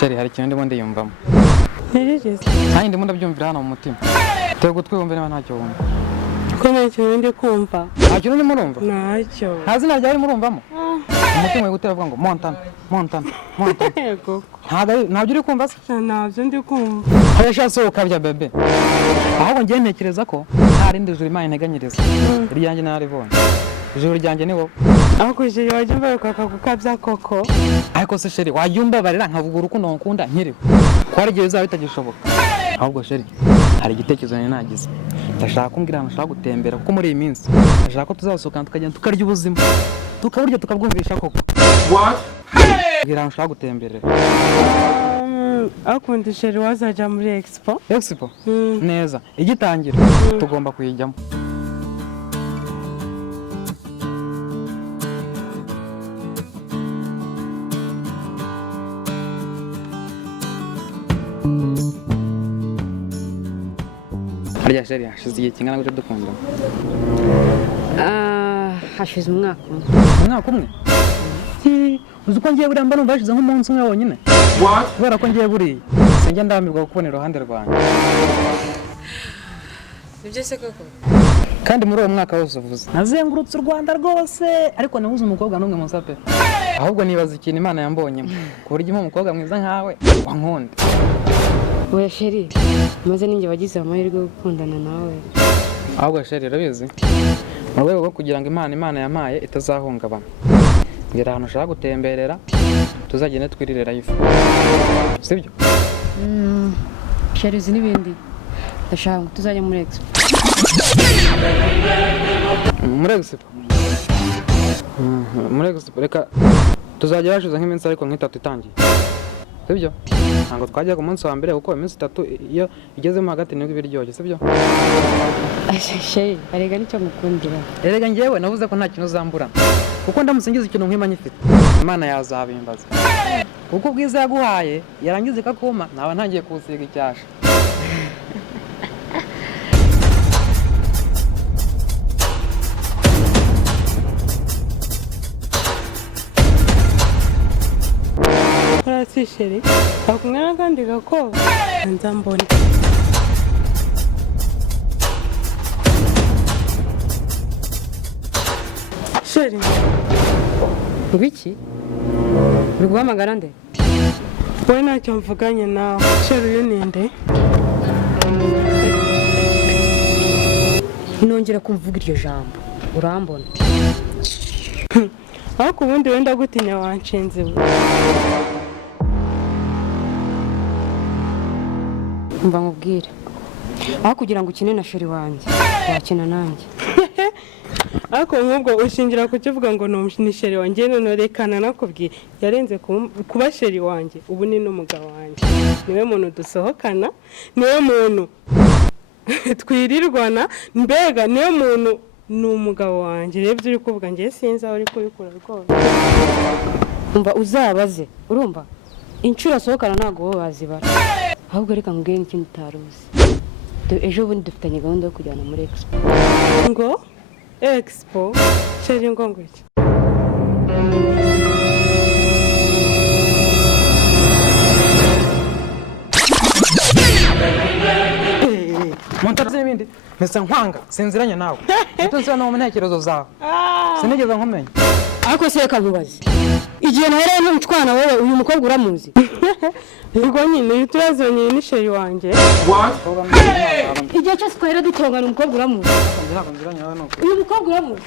sheri hari ikintu ndimo ndiyumvamo Nerigeze kandi ndimo ndabyumvira hano mu mutima tego gutwi wumve niba ntacyo wumva ko ntacyo ndi kumva ntacyo urimo urumva ntacyo nta zina ryawe urimo urumvamo umutima uri gutera avuga ngo Montana yego ntabyo uri kumva se ntabyo ndi kumva abasha sohoka bya bebe ahubwo ngiye ntekereza ko nta rindi juru Imana integanyiriza iryanjye naribonye ijuru ryanjye ni wowe aho kujiri wajya mbaruka kugukabya koko ariko se sheri wajya umbabarira nkavuga urukundo nkunda nkiriwe ko hari igihe bizaba bitagishoboka ahubwo sheri hari igitekerezo nagize ndashaka kumbwira ahantu ushaka gutembera kuko muri iyi minsi ndashaka ko tuzasohokana tukagenda tukarya ubuzima tukaburya tukabwumvisha koko mbwira ahantu ushaka gutemberera akunda sheri wazajya muri expo neza igitangira tugomba kuyijyamo harya sheri hashize igihe kingana gute dukundana hashize umwaka umwe uzi ko ngiye buriya mba numva hashize nk'umunsi umwe wonyine kubera ko ngiye buriya sinjya ndamirwa kubona iruhande rwanjye nibyo se koko kandi muri uwo mwaka wose uvuze nazengurutse u Rwanda rwose ariko nabuze umukobwa n'umwe musa pe ahubwo nibaza ikintu Imana yambonyemo ku buryo impa umukobwa mwiza nkawe wankunda oya sheri maze ninjye wagize amahirwe yo gukundana nawe ahubwo sheri urabizi mu rwego rwo kugira ngo Imana yampaye itazahungabana mbwira ahantu ushaka gutemberera tuzagende twirire life sibyo sheri uzi n'ibindi ndashaka ngo tuzajya muri expo muri expo reka tuzajya hashize nk'iminsi ariko nk'itatu itangiye sibyo ntabwo twajya ku munsi wa mbere kuko iminsi itatu iyo igezemo hagati nibwo ibiryoshye sibyo sheri arega nicyo ngukundira erega njyewe navuze ko nta kintu uzamburana kuko ndamutse ngize ikintu nk'ima nyifite Imana yazabimbaza kuko ubwiza yaguhaye yarangiza ikakuma naba ntangiye kuwusiga icyasha si sheri akumwe n'akandi gakobwa nza mbona sheri ngwiki uri guhamagara nde wowe ntacyo mvuganye nawe sheri uyu ni nde nongera kumvuga iryo jambo urambona ariko ubundi wenda gutinya wanshinze mba nkubwire aho kugira ngo ukine na sheri wanjye wakina nanjye ariko nk'ubwo ushingira kukivuga ngo ni sheri wanjye none rekana nakubwiye yarenze kuba sheri wanjye ubu ni n'umugabo wanjye niwe muntu dusohokana niwe muntu twirirwana mbega niwe muntu ni umugabo wanjye rero ibyo uri kuvuga njye sinzi aho uri kubikura rwose umva uzabaze urumva inshuro asohokana ntabwo wowe wazibara ahubwo reka nkubwire n'ikintu utaruzi ejo bundi dufitanye gahunda yo kujyana muri expo ngo expo sheri ngo iki Montana n'ibindi mbese nkwanga sinziranye nawe utunze no mu ntekerezo zawe sinigeze nkumenya ariko se reka nkubaze igihe nahereye n'umutwana wowe uyu mukobwa uramuzi ubwo nyine iyo turazanye ni sheri wanjye igihe cyose twahera dutongana umukobwa uramuzi uyu mukobwa uramuzi